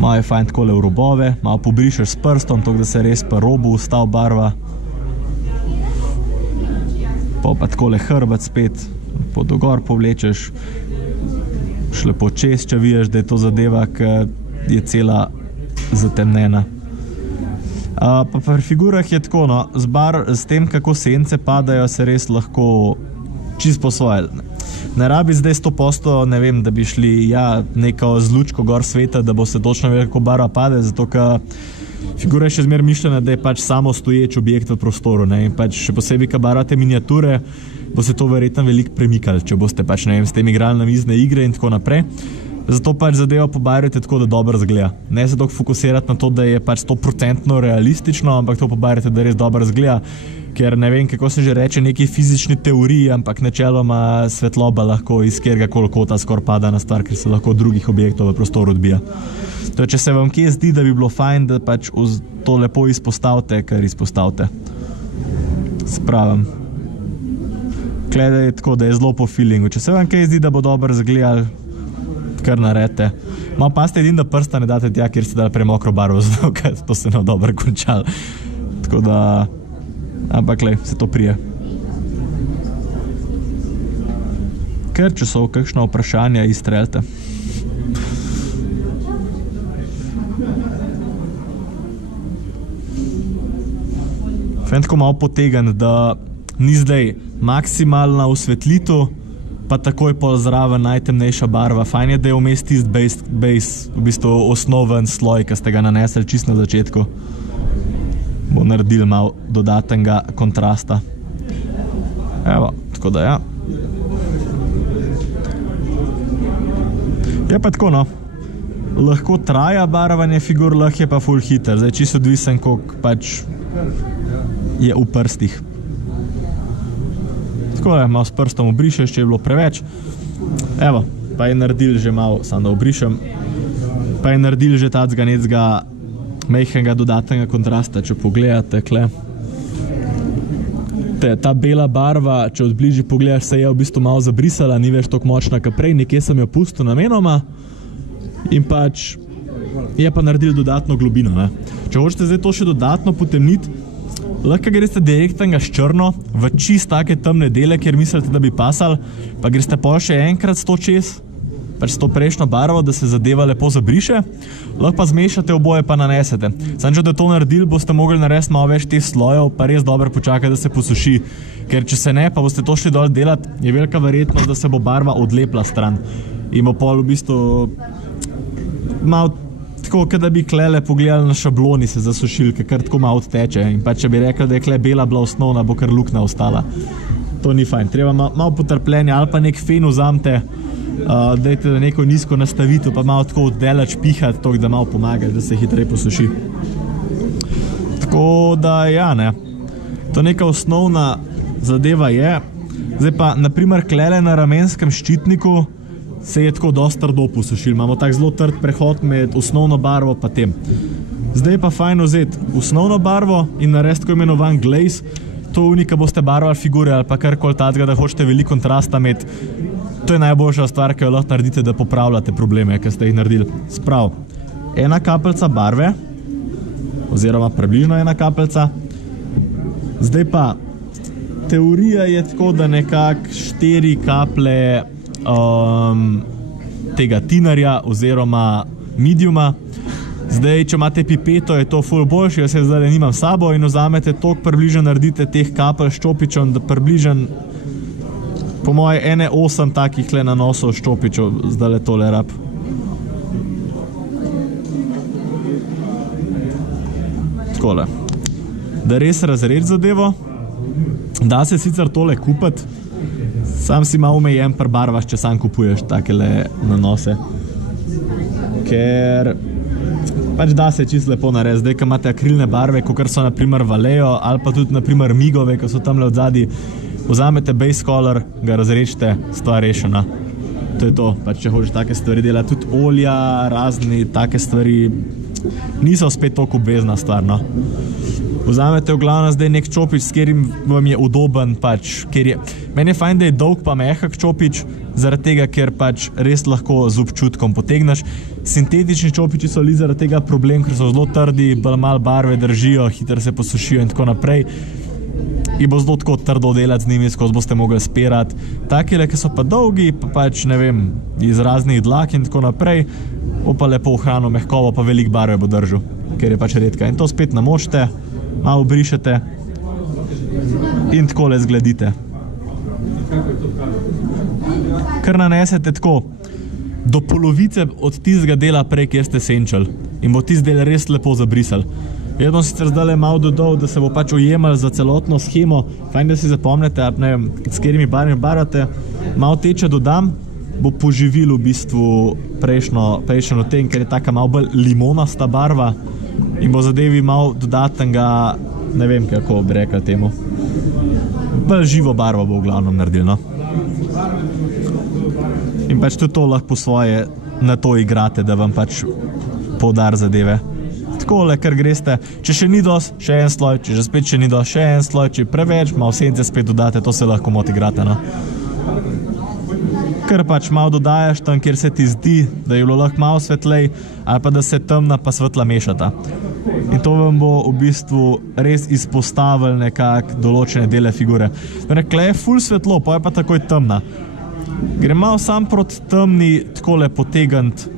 Malo je fajn takole v robove, malo pobrišeš s prstom, tako da se res pa robu ustav barva. Pa takole hrbet spet, po dogor povlečeš, šlepo čez, če vidiš, da je to zadeva, ki je cela zatemnjena. Pa pri figurah je tako, no, s tem, kako sence padajo, se res lahko čisto po svoje. Ne rabi zdaj 100%, ne vem, da bi šli neko zlučko gor sveta, da bo se točno vedel, kako barva pade, zato ker figura je še zmer mišljena, da je pač samo stoječ objekt v prostoru, ne, in pač še posebej, ko barvate miniature, bo se to verjetno veliko premikalo, če boste pač, ne vem, s tem igrali namizne igre in tako naprej. Zato pač zadevo pobarjate tako, da dobro zgleda. Ne se toliko fokusirati na to, da je pač 100% realistično, ampak to pobarjate, da res dobro zgleda, ker ne vem, kako se že reče neki fizični teoriji, ampak načeloma svetloba lahko iz kjergakoli kota skoraj pada na stvar, ker se lahko od drugih objektov v prostoru odbija. To, če se vam kje zdi, da bi bilo fajn, da pač to lepo izpostavite, kar izpostavite. Spravim. Klede je tako, da je zelo po feelingu. Če se vam kje zdi, da bo dobro zgledal, kar naredite. Malo pazite edin, da prsta ne date tja, kjer ste dali premokro barvo, zato ker to se ne dobro končal. Tako da, ampak lej, se to prije. Ker, če so kakšna vprašanja, izstreljte. Fajn tako malo potegant, da ni zdaj maksimalna osvetlitev, pa takoj pa zraven najtemnejša barva. Fajn je, da je vmes tisti base, v bistvu osnoven sloj, ki ste ga nanesli čisto na začetku. Bo naredil malo dodatnega kontrasta. Evo, tako da ja. Je pa tako, no. Lahko traja barvanje figur, lahko je pa ful hiter. Zdaj čisto odvisen, koliko pač je v prstih. Tako je, malo s prstom obrišeš, če je bilo preveč. Evo, pa je naredil že malo, samo da obrišem, pa je naredil že tacga necga mejhnega dodatnega kontrasta, če pogledate, kle. Ta bela barva, če od bližje pogledaš, se je v bistvu malo zabrisala, ni več toliko močna kot prej, nekje sem jo pustil namenoma in pač je pa naredil dodatno globino, ne. Če hočete zdaj to še dodatno potemniti, lahko greste direktnega s črno v čist take temne dele, kjer mislite, da bi pasal, pa greste pol še enkrat s to čez, pač s to prejšnjo barvo, da se zadeva lepo zabriše, lahko pa zmešate oboje pa nanesete. Samo če da to naredili, boste mogli narediti malo več teh slojev, pa res dobro počakati, da se posuši, ker če se ne, pa boste to šli dol delati, je velika verjetnost, da se bo barva odlepla stran in bo pol v bistvu malo tako, da bi klele pogledali na šabloni se zasušili, ker tako malo odteče in pa če bi rekli, da je kle bela bila osnovna, bo kar luknja ostala. To ni fajn. Treba malo potrpljenja ali pa nek fen vzamte, dajte neko nizko nastavitev, pa malo tako oddelač pihati, tako da malo pomaga, da se hitreje posuši. Tako da ja, ne. To neka osnovna zadeva je. Zdaj pa, naprimer, klele na ramenskem ščitniku se je tako dosti trdo posušil. Imamo tak zelo trd prehod med osnovno barvo pa tem. Zdaj pa fajn vzeti osnovno barvo in narediti tako imenovan glaze. To unika boste barvali figure ali pa karkoli tacga, da hočete veliko kontrasta imeti. To je najboljša stvar, ki jo lahko naredite, da popravljate probleme, ki ste jih naredili. Sprav, ena kapelca barve, oziroma približno ena kapelca. Zdaj pa, teorija je tako, da nekako 4 kaplje tega tinarja oziroma mediuma. Zdaj, če imate pipeto, je to ful boljši, jaz zdaj nimam sabo in vzamete toliko približno, naredite teh kapelj s ščopičem, da približen po moje 1,8 takih le nanosov ščopičev, zdaj le tole rab. Takole. Da res razred zadevo, da se sicer tole kupiti, sam si malo omejen prebarvaš, če sam kupuješ takele nanose. Ker pač da se čisto lepo narediti. Zdaj, ko imate akrilne barve, kakor so naprimer Vallejo ali pa tudi naprimer Migove, ko so tamle odzadji, vzamete base color, ga razrečite, stvar rešena. To je to, pač če hočeš take stvari delati, tudi olja, razni take stvari, niso spet toliko obvezna stvar, no. Vzamete v glavno zdaj nek čopič, s katerim vam je udoben pač, meni je fajn, da je dolg pa mehak čopič, zaradi tega, ker pač res lahko z občutkom potegneš. Sintetični čopiči so li zaradi tega problem, ker so zelo trdi, bolj malo barve držijo, hitro se posušijo in tako naprej. In bo zelo tako trdo delati z njimi, skozi boste mogli spirati. Takile, ki so pa dolgi, pa pač, ne vem, iz raznih dlak in tako naprej, bo pa lepo ohranil mehkobo, pa veliko barve bo držal, ker je pač redka. In to spet namočite, malo brišete in takole zgladite. Kar nanesete tako do polovice od tistega dela prej, kjer ste senčali. In bo tisti del res lepo zabrisal. Jaz bom sicer zdaj malo dodal, da se bo pač ujemal za celotno schemo. Fajn, da si zapomnite, ne vem, s katerimi barvami barvate. Malo teče dodam, bo poživil v bistvu prejšnjo odtenek, ker je taka malo bolj limonasta barva in bo zadevi malo dodatnega, ne vem, kako bi rekla temu. Bolj živo barvo bo v glavnem naredil, no. In pač tudi to lahko svoje na to igrate, da vam pač poudar zadeve. Takole, kar greste, če še ni dosti, še en sloj, če že spet še ni dosti, še en sloj, če preveč, malo sence spet dodate, to se lahko moti igrate, no. Ker pač malo dodajaš tam, kjer se ti zdi, da je bilo lahko malo svetlej, ali pa da se temna pa svetla mešata. In to vam bo v bistvu res izpostavil nekak določene dele figure. Rekle je ful svetlo, pa je pa takoj temna. Gre malo sam proti temni, takole potegant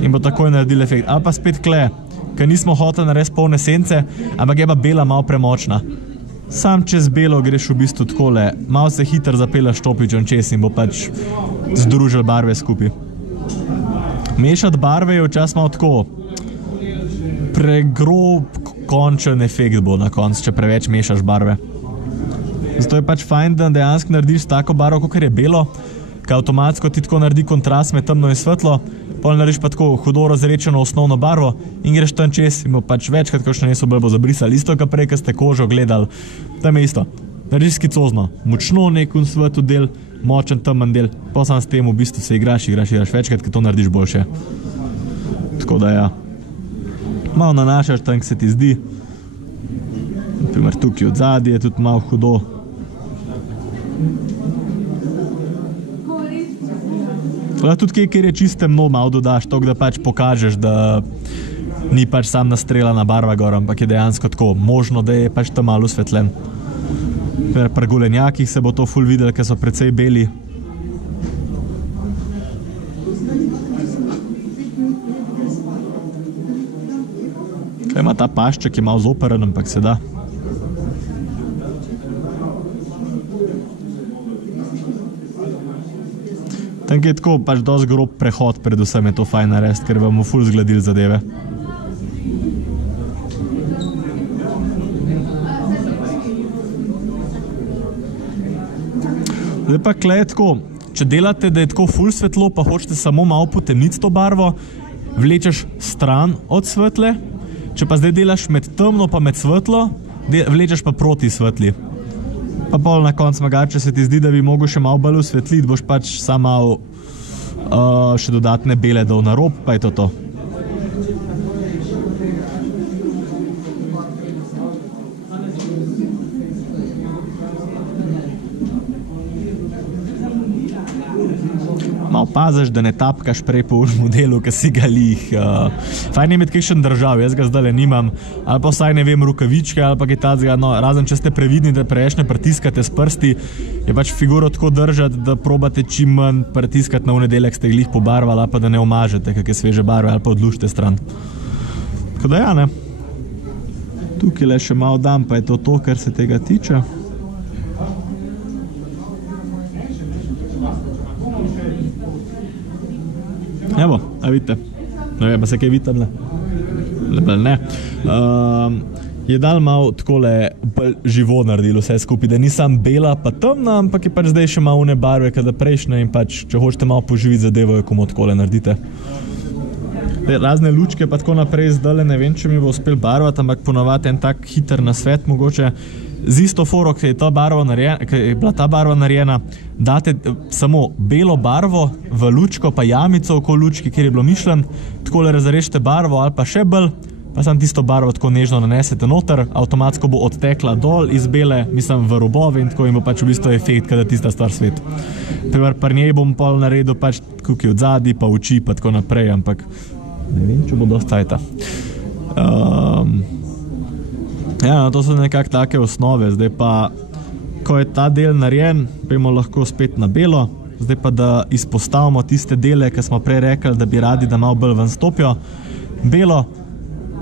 in bo takoj naredil efekt. Ali pa spet kle, ker nismo hoteli narediti polne sence, ampak je pa bela malo premočna. Sam čez belo greš v bistvu takole, malo se hitro zapelaš topičem čez in bo pač združil barve skupaj. Mešati barve je včasih malo tako pregrob končen efekt bo na koncu, če preveč mešaš barve. Zato je pač fajn, da dejansko narediš tako barvo, kakor je belo, ki avtomatsko ti tako naredi kontrast med temno in svetlo, pol narediš pa tako hudo razrečeno osnovno barvo in greš tam čez in bo pač večkrat kakšno neso bolj bo zabrisal. Isto, kot prej, ko ste kožo gledali, tam je isto. Narediš skicozno, močno nekun svetu del, močen temen del, pa sam s tem v bistvu se igraš večkrat, ker to narediš boljše. Tako da ja. Malo nanašaš tam, ki se ti zdi. Naprimer, tukaj od zadnje je tudi malo hudo. Lahko tudi kjer je čist temno, malo dodaš, toliko da pač pokažeš, da ni pač sam nastrelana barva gor, ampak je dejansko tako možno, da je pač tam malo osvetljen. Pri gulenjakih se bo to ful videli, ker so precej beli. Ima ta pašček, je malo zoperen, ampak se da. Tam je tako pač dosti grob prehod, predvsem je to fajn narediti, ker bomo ful zgladili zadeve. Zdaj pa kle je tako, če delate, da je tako ful svetlo, pa hočete samo malo potemniti to barvo, vlečeš stran od svetle, če pa zdaj delaš med temno pa med svetlo, vlečeš pa proti svetli. Pa pol na koncu magače se ti zdi, da bi mogel še malo bolj osvetliti, boš pač sam malo še dodatne bele dal na rob, pa je to to. Malo paziš, da ne tapkaš prej po užmu delu, ki si ga lih. Fajn je imeti kakšen držav, jaz ga zdaj nimam, ali pa vsaj ne vem, rukavičke, ali pa kaj tazga, no, razen če ste previdni, da preveč ne pritiskate s prsti, je pač figuro tako držati, da probate čim manj pritiskati na une dele, ki ste jih lih pobarvali, ali pa da ne omažete kakšne sveže barve, ali pa odlučite stran. Tako da ja, ne. Tukaj le še malo dam, pa je to to, kar se tega tiče. Evo, a vidite, ne vem, pa se kaj vidim, ne. Je dal malo takole živo naredil vse skupaj, da ni sam bela pa temna, ampak je pač zdaj še malo une barve, kada prejšnje in pač, če hočete malo poživiti zadevo, jo komu takole naredite. Razne lučke pa tako naprej zdaj, ne vem, če mi bo uspel barvati, ampak ponavadi en tak hiter nasvet mogoče. Z isto foro, ki je bila ta barva narejena, date samo belo barvo v lučko, pa jamico okoli lučki, kjer je bilo mišljen, takole razrešite barvo ali pa še bolj, pa sam tisto barvo tako nežno nanesete noter, avtomatsko bo odtekla dol iz bele, mislim v robove in tako in bo pač v bistvu efekt, kada tista stvar svet. Primer, pri njej bom pol naredil pač kukaj od zadaj, pa oči, pa tako naprej, ampak ne vem, če bo dosti cajta. Ja, to so nekako take osnove, zdaj pa, ko je ta del narejen, gremo lahko spet na belo, zdaj pa da izpostavimo tiste dele, ki smo prej rekli, da bi radi, da malo bolj ven stopijo. Belo,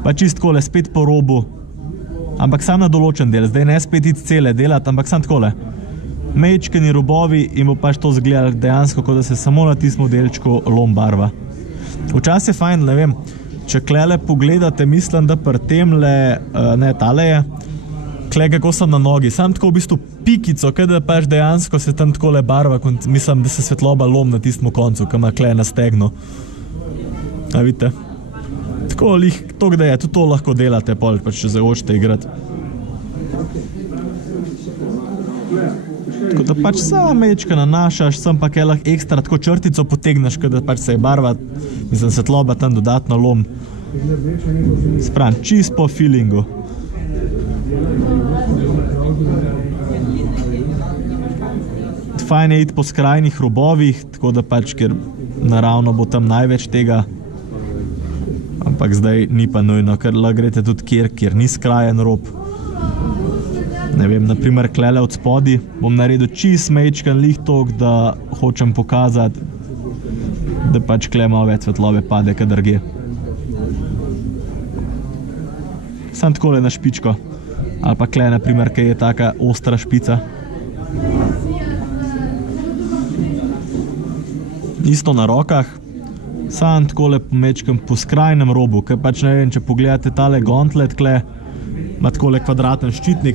pa čist takole, spet po robu, ampak sam na določen del, zdaj ne spet iti cele delati, ampak sam takole. Mejčkeni robovi in bo pač to zgledali dejansko, kot da se samo na tistem delčku lom barva. Včasih je fajn, ne vem, če klele pogledate, mislim, da pri temle, ne, tale je, kle kako sem na nogi, sam tako v bistvu pikico, kaj da pač dejansko se tam takole barva, mislim, da se svetloba lom na tistem koncu, ki ima kle na stegnu. A vidite? Tako lih, to kde je, tudi to lahko delate, pač če se hočete igrati. Tako da pač samo mečka nanašaš, sem pa kaj lahko ekstra tako črtico potegneš, kada pač se je barva, mislim, svetloba tam dodatno lom. Spravim, čist po feelingu. Fajn je iti po skrajnih robovih, tako da pač, ker naravno bo tam največ tega, ampak zdaj ni pa nujno, ker lahko greste tudi kjer ni skrajen rob. Ne vem, naprimer klele od spodi bom naredil čist mečkan lih tok, da hočem pokazati, da pač kle malo več svetlobe pade, kad drge. Sam takole na špičko, ali pa kle, naprimer, kaj je taka ostra špica. Isto na rokah, sam takole pomečkam po skrajnem robu, ker pač ne vem, če pogledate tale gauntlet kle, ima takole kvadraten ščitnik,